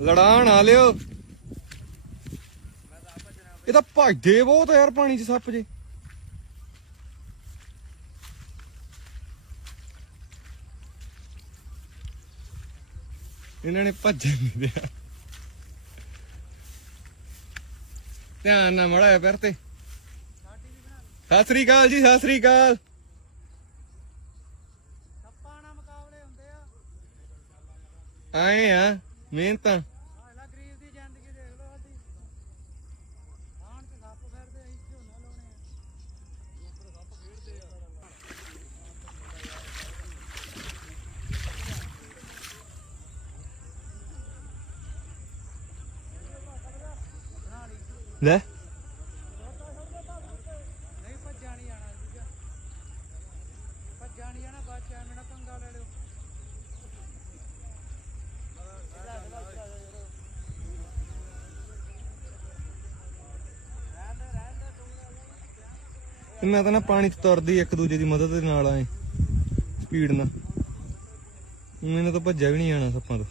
ਲੜਾ ਨਾ ਲਿਓ। ਇਹ ਤਾਂ ਭੱਜਦੇ ਬਹੁਤ ਆ ਯਾਰ ਪਾਣੀ 'ਚ ਸੱਪ ਜੇ। ਇਹਨਾਂ ਨੇ ਭੱਜਣ ਨਹੀਂ ਦਿਆ ਧਿਆਨ ਨਾਲ ਮੜਾ ਪੈਰ ਤੇ। ਸਤਿ ਸ੍ਰੀ ਅਕਾਲ ਜੀ ਸਤਿ ਸ੍ਰੀ ਅਕਾਲ। ਸੱਪਾਂ ਨਾਲ ਮੁਕਾਬਲੇ ਹੁੰਦੇ ਆ। ਆਏ ਆ। ਮਿਹਨਤ ਆ। ਗਰੀਬ ਦੀ ਜ਼ਿੰਦਗੀ ਦੇਖ ਲਓ ਸਾਡੀ ਆਣ ਤੇ ਸੱਪ ਫਿਰਦੇ ਅਸੀਂ ਝੋਨਾ ਲਾਉਣੇ ਆ ਲੈ। ਨਹੀਂ ਭੱਜਾ ਨਹੀਂ ਜਾਣਾ ਸੀਗਾ ਭੱਜਾ ਨਹੀਂ ਜਾਣਾ, ਬਾਅਦ ਚ ਐਵੇਂ ਨਾ ਪੰਗਾ ਲੈ ਲਿਓ। ਤੇ ਮੈਂ ਤਾਂ ਨਾ ਪਾਣੀ 'ਚ ਤੁਰਦੀ ਇੱਕ ਦੂਜੇ ਦੀ ਮਦਦ ਦੇ ਨਾਲ ਆਏ ਸਪੀਡ ਨਾਲ। ਮੈਨੂੰ ਤਾਂ ਭੱਜਿਆ ਵੀ ਨਹੀਂ ਜਾਣਾ ਸੱਪਾਂ ਤੋਂ।